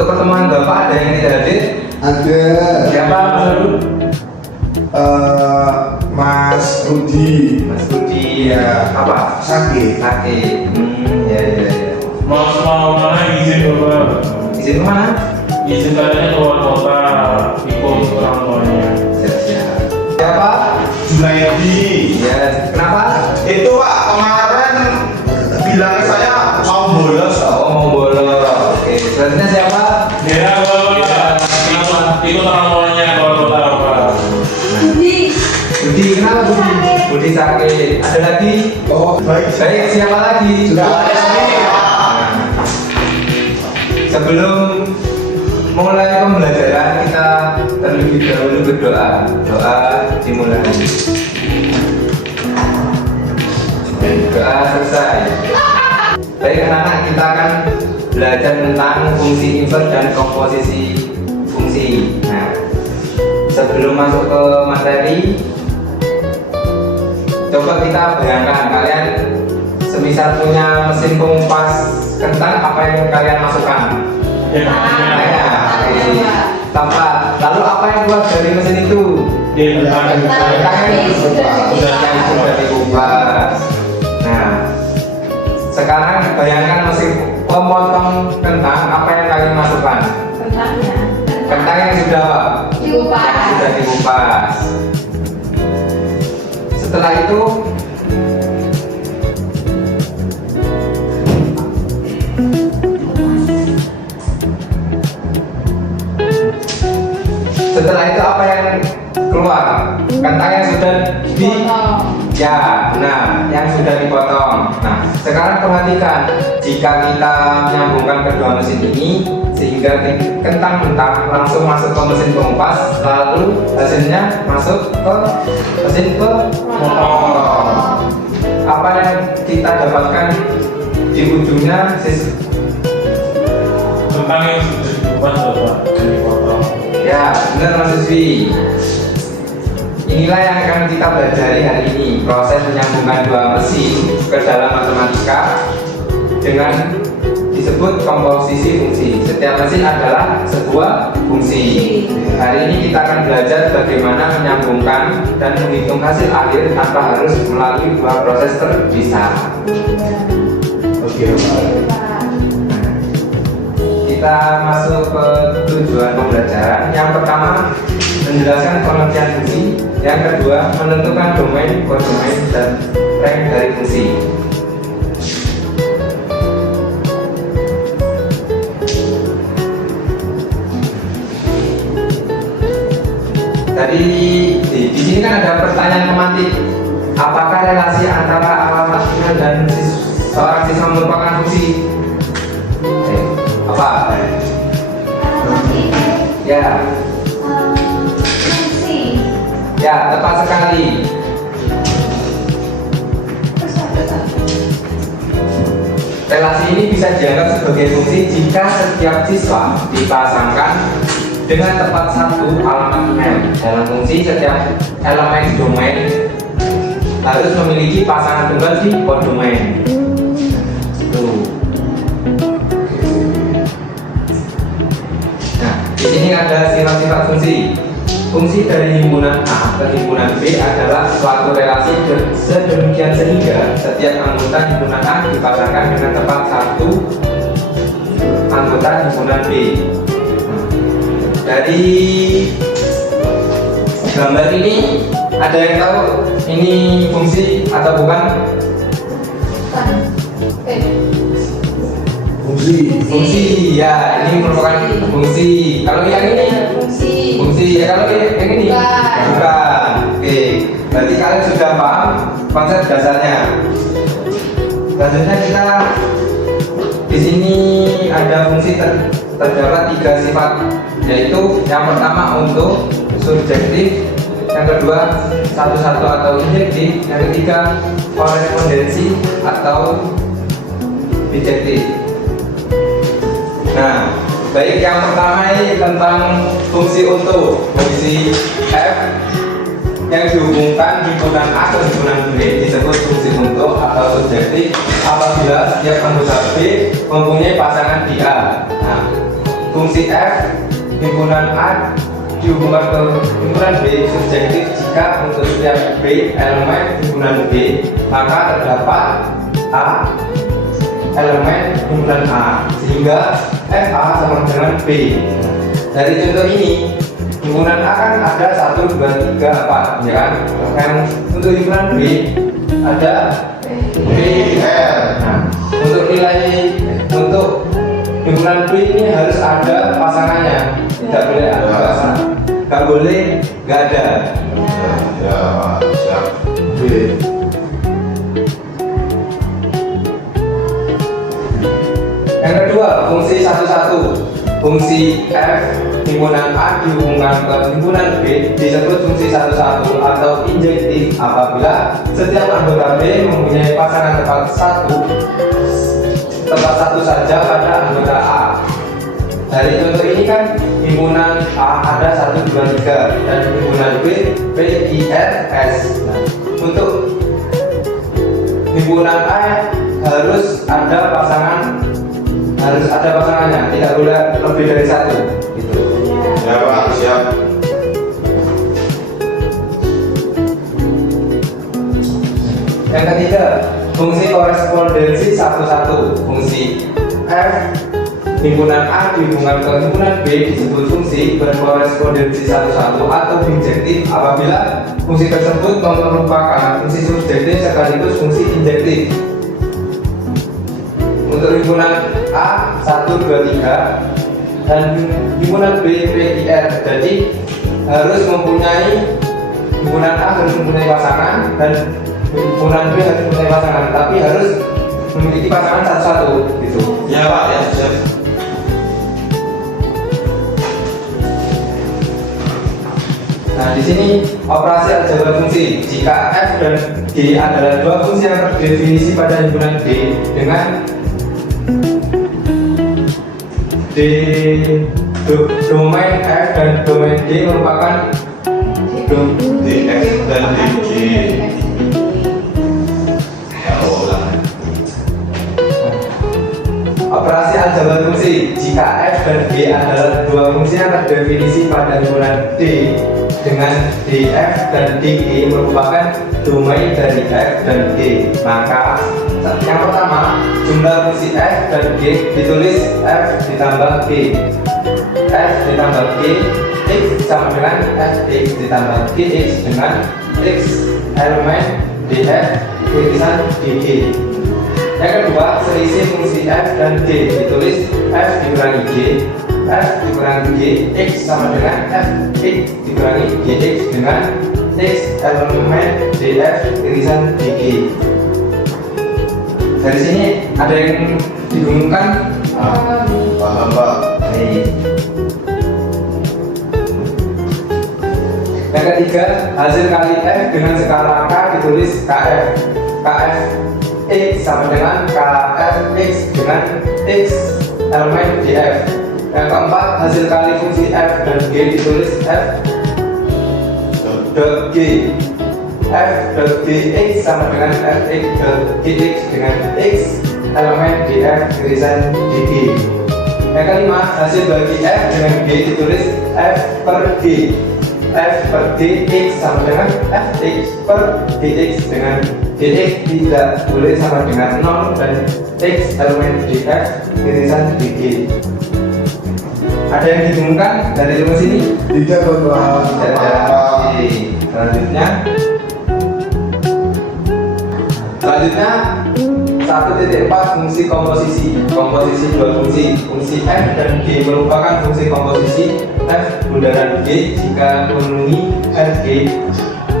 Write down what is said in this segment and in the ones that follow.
untuk pertemuan Bapak ada yang tidak hadir? Ada. Siapa Mas Rudi? Mas Rudi. Mas Rudi ya apa? Sakit. Sakit. Ya. Mau mana izin Bapak? Izin kemana? Izin katanya keluar kota, ikut orang tuanya. Siap. Siapa? Junaidi. Ya. Kenapa? Itu Pak kemarin bilang saya mau bolos. Oh mau bolos. Oke. Selanjutnya siapa? Ya Bapak, ikut orang tuanya keluar kota Bapak. Budi, kenapa Budi? Budi sakit. Ada lagi? Oh baik. Baik, siapa lagi? Sudah ada sendiri. Sebelum mulai pembelajaran kita terlebih dahulu berdoa. Doa dimulai. Doa selesai. Baik anak-anak, kita akan belajar tentang fungsi invers dan komposisi fungsi. Nah, sebelum masuk ke materi, coba kita bayangkan kalian semisal punya mesin pengumpas kentang, apa yang kalian masukkan? Tempat. Lalu apa yang keluar dari mesin itu? Kentang yang sudah dikupas. Nah, sekarang bayangkan mesin pemotong kentang, apa yang kalian masukkan? Kentang yang sudah apa? Yang sudah dikupas. Setelah itu apa yang keluar? Kentang yang sudah yang sudah dipotong. Nah, sekarang perhatikan, jika kita menyambungkan kedua mesin ini sehingga kentang mentah langsung masuk ke mesin pengumpas, lalu hasilnya masuk ke mesin pemotong. Apa yang kita dapatkan di ujungnya? Kentang yang sudah dikupas Bapak dan dipotong. Ya, benar Mas Yusfi. Inilah yang akan kita pelajari hari ini, proses menyambungkan dua mesin ke dalam matematika dengan disebut komposisi fungsi. Setiap mesin adalah sebuah fungsi. Hari ini kita akan belajar bagaimana menyambungkan dan menghitung hasil akhir tanpa harus melalui dua proses terpisah. Oke Pak. Kita masuk ke tujuan pembelajaran. Yang pertama, menjelaskan pengertian fungsi. Yang kedua, menentukan domain, kodomain, dan rank dari fungsi. Tadi di sini kan ada pertanyaan pemantik. Apakah relasi antara alamat email dan seorang siswa merupakan fungsi? Apa? Ya. Ya, tepat sekali. Relasi ini bisa dianggap sebagai fungsi jika setiap siswa dipasangkan dengan tepat satu alamat email. Dalam fungsi, setiap elemen domain harus memiliki pasangan tunggal di kodomain. Di sini ada sifat-sifat fungsi. Fungsi dari himpunan A ke himpunan B adalah suatu relasi sedemikian sehingga setiap anggota himpunan A dipasangkan dengan tepat satu anggota himpunan B. Dari gambar ini ada yang tahu ini fungsi atau bukan? Fungsi ya, ini merupakan fungsi. Kalau yang ini fungsi ya, kalau yang ini bukan. Oke, berarti kalian sudah paham konsep dasarnya. Selanjutnya kita di sini ada fungsi terdapat tiga sifat, yaitu yang pertama untuk subjektif, yang kedua satu-satu atau injektif, yang ketiga korespondensi atau bijektif. Nah, baik yang pertama ini tentang fungsi untuk fungsi F yang dihubungkan himpunan A ke himpunan B disebut fungsi untuk atau subjektif apabila setiap anggota B mempunyai pasangan di A. Nah, fungsi F himpunan A dihubungkan ke himpunan B subjektif jika untuk setiap B elemen himpunan B maka terdapat A elemen himpunan A sehingga FA sama dengan B. Dari contoh ini himpunan A kan ada 1, 2, 3, 4 ya kan? Yang untuk himpunan B ada B, R. Nah, untuk nilai untuk himpunan B ini harus ada pasangannya, tidak boleh ada pasangan, nggak boleh nggak ada. Ya, siap. B. Yang kedua, fungsi 1-1. Fungsi F himpunan A dihubungkan ke himpunan B disebut fungsi 1-1 atau injektif apabila setiap anggota B mempunyai pasangan tepat satu saja pada anggota A. Dari contoh ini kan himpunan A ada 1, 2, 3 dan himpunan B, P, I, R, S. Nah, untuk himpunan A harus ada pasangannya, tidak boleh lebih dari 1 gitu. Ya Pak, siap. Yang ketiga, fungsi korespondensi 1-1. Fungsi F himpunan A dihubungkan ke himpunan B disebut fungsi berkorespondensi 1-1 atau injektif apabila fungsi tersebut merupakan fungsi subjektif sekaligus fungsi injektif. Untuk himpunan A 1, 2, 3 dan himpunan B, P, I, R. Jadi harus mempunyai himpunan A harus mempunyai pasangan dan himpunan B harus mempunyai pasangan, tapi harus memiliki pasangan 1-1 gitu. Ya Pak, ya siap. Nah, di sini operasi aljabar fungsi. Jika F dan G adalah dua fungsi yang terdefinisi pada himpunan D dengan domain F dan domain D merupakan DF dan DG. Ya Allah. operasi aljabar fungsi. Jika F dan G adalah dua fungsi yang terdefinisi pada himpunan D dengan DF dan DG merupakan domain dari F dan G, maka yang pertama jumlah fungsi F dan G ditulis F ditambah G. F ditambah G X sama dengan Fx ditambah Gx dengan X elemen DF irisan DG. Yang kedua, selisih fungsi F dan G ditulis F dikurangi G, F dikurangi G, X sama dengan Fx dikurangi Gx dengan X elemen DF irisan DG. Dari sini ada yang dibingungkan? Paham Pak. Baik. Yang ketiga, hasil kali F dengan skala K ditulis KF. KF X sama dengan KF X dengan X elemen DF. Yang keempat, hasil kali fungsi F dan G ditulis F dot G. F dot Gx sama dengan Fx dot Gx dengan X elemen DF irisan DG. Yang kelima, hasil bagi F dengan G ditulis F per G. F per Gx sama dengan Fx per Gx dengan Gx tidak boleh sama dengan 0 dan X elemen DF irisan DG. Ada yang dibingungkan dari rumus ini? Tidak Bapak. Tidak ada. Oke. Selanjutnya 1.4 fungsi komposisi. Komposisi dua fungsi. Fungsi F dan G merupakan fungsi komposisi F bundaran G jika memenuhi Fg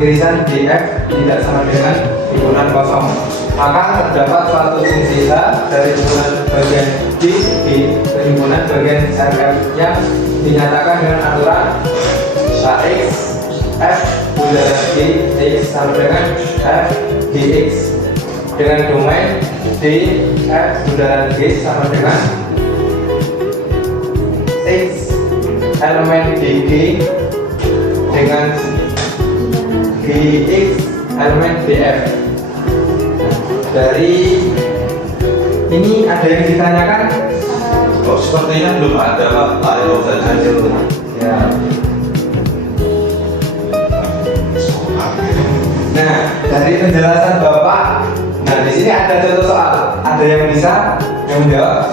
irisan DF tidak sama dengan himpunan kosong. Maka terdapat suatu fungsi H dari himpunan bagian D ke himpunan bagian RF yang dinyatakan dengan aturan Hx F bundaran G X sama dengan F Gx dengan domain D F bundaran G sama dengan X elemen DG dengan Gx elemen DF. Dari ini ada yang ditanyakan? kok sepertinya belum ada Pak. Ayo saja. Ya. Nah, dari penjelasan Bapak, nah di sini ada contoh soal. Ada yang bisa yang menjawab?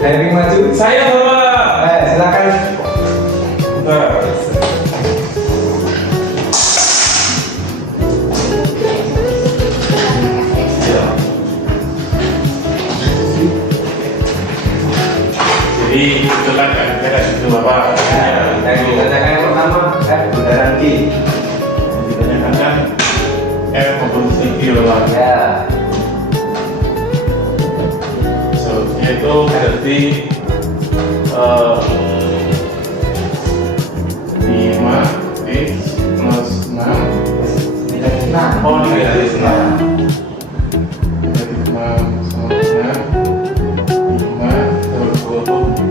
Yang maju? Saya Bapak. Silakan. Nah, jadi itu kan itu Bapak. Yang ditanyakan yang pertama, bundaran Q. Yang ditanyakan kan F maupun Q Bapak. Ya. So, yaitu berarti 5x plus 6. Nah, Oh, negatif 6. Nah. Negatif 6 sama 6. 5 tambah 20.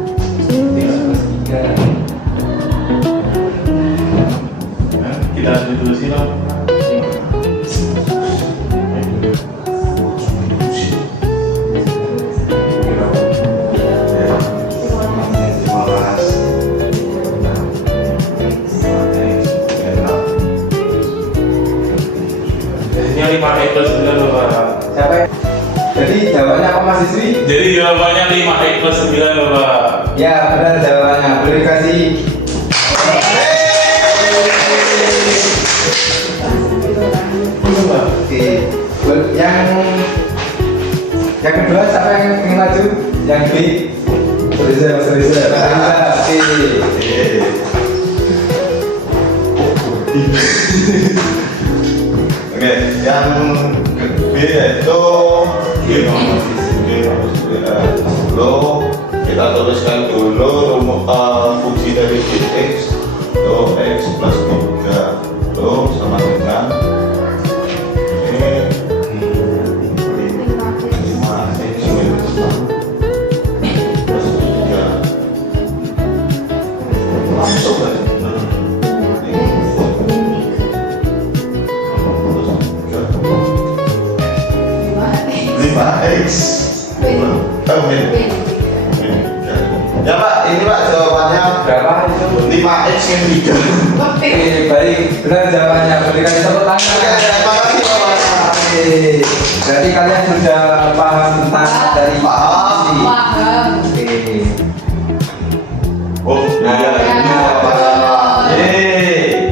Nah, kita dulu sih lah. Ini 5x plus 9 Bapak. Siapa? Jadi jawabannya apa mahasiswi? Jadi jawabannya 5x plus 9 Bapak. Ya, benar jawabannya. Boleh dikasih. Oke. Yang kedua siapa yang ingin maju? Yang B. Reza. Oke. Oke, yang B yaitu lo kita tuliskan dulu fungsi dari dx lo x plus 3 lo sama dengan ini 5x minus 6 plus 3 langsung aja. 5x. Ya Pak, ini Pak jawabannya Berapa itu? 5x min 3. Oke, baik. Benar jawabannya. Boleh kasih tepuk tangan. Terima kasih Pak. Oke. Berarti kalian sudah paham tentang dari Paham. fungsi. Oke. Oh, Nah, iya, ini jawabannya. Yeay.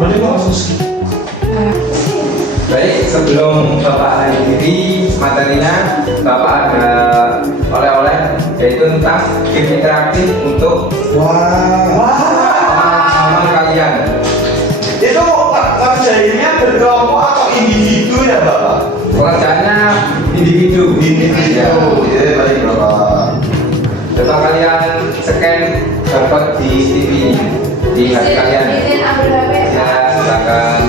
Boleh langsung. Baik, sebelum Bapak akhiri materinya, Bapak ada oleh-oleh yaitu tentang game interaktif untuk teman-teman kalian. Itu kerjanya berkelompok atau individu ya Bapak? Pekerjaannya individu. Individu. Ya. Ya, baik Bapak. Coba kalian scan dapat di TV di HP kalian. Ya, silakan.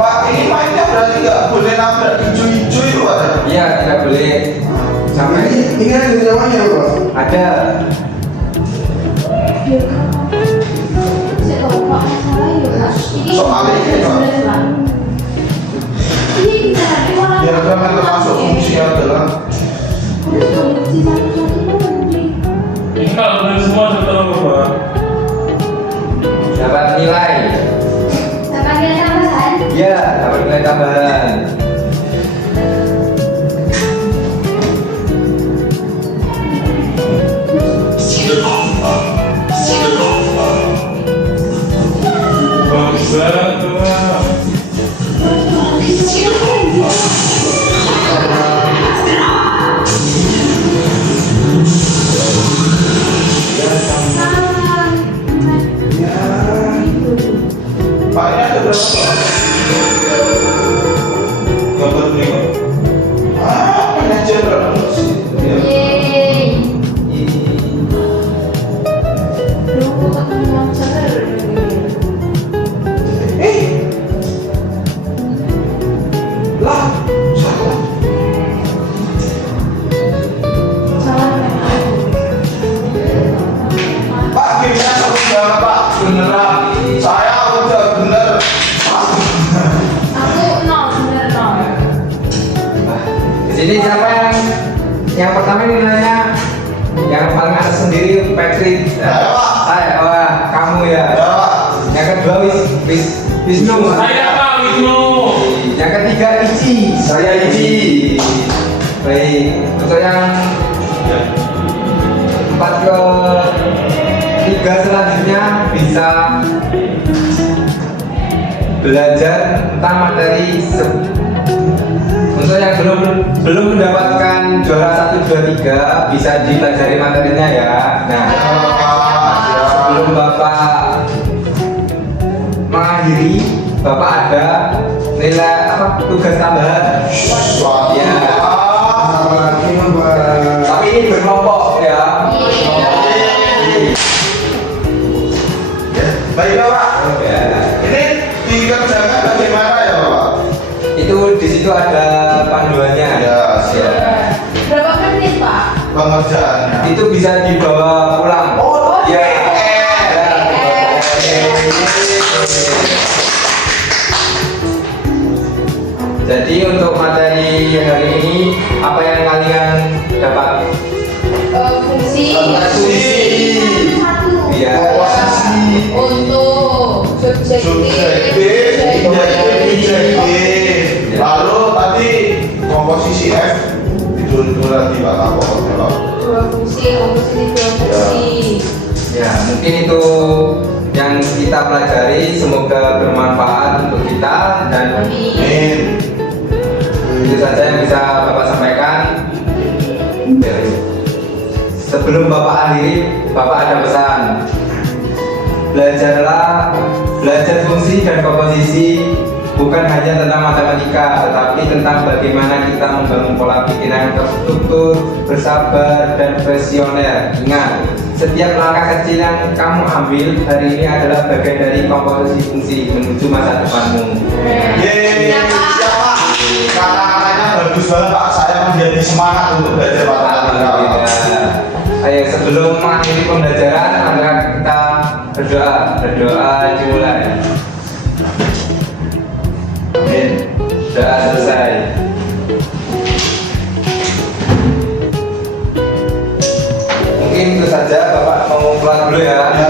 Pak, ini mainnya berarti nggak boleh nabrak hijau-hijau itu Pak? Iya, tidak boleh sampai Ini ada nyawanya Pak? ada. Soalnya ini Pak. Diagram termasuk fungsi adalah Ini kalau benar semua betul Bapak. Dapat nilai. Iya, dapat nilai tambahan. paling atas sendiri Patrick. Ya, Pak. Saya, wah, kamu ya. Ya, Pak. Yang kedua Wisnu. Saya Pak Wisnu. Yang ketiga Ici. Saya Ici. Baik, untuk yang empat ke tiga selanjutnya bisa belajar tentang materi untuk yang belum mendapatkan juara 1, 2, 3 bisa dipelajari materinya ya. Nah, sebelum Bapak mengakhiri, Bapak ada nilai tugas tambahan. Wah, Ya. lagi Tapi ini berkelompok ya. Ya, baik Bapak. Ya. Ini dikerjakan bagaimana ya Bapak? Itu di situ ada panduannya. Ya, siap. Berapa menit, Pak? Pengerjaannya. Itu bisa dibawa pulang. Oh, ya. Jadi untuk materi hari ini apa yang kalian dapat? Fungsi. Satu. Iya. Posisi. Untuk subjektif. Subjektif, objektif. Lalu tadi komposisi F itu nanti Pak pokoknya Pak. Dua fungsi, komposisi dua fungsi. Ya, mungkin itu yang kita pelajari, semoga bermanfaat untuk kita dan Amin. itu saja yang bisa Bapak sampaikan. Sebelum Bapak akhiri, Bapak ada pesan. Belajar fungsi dan komposisi bukan hanya tentang matematika, tetapi tentang bagaimana kita membangun pola pikir yang terstruktur, bersabar, dan visioner. Ingat, setiap langkah kecil yang kamu ambil hari ini adalah bagian dari komposisi fungsi menuju masa depanmu. Yeay, siap Pak. Kata-katanya bagus banget Pak. Saya menjadi semangat untuk belajar matematika. Alhamdulillah. Ayo sebelum mengakhiri pembelajaran, mari kita berdoa dimulai. Amin. Doa selesai. Mungkin itu saja, Bapak mau pulang dulu ya. Ya,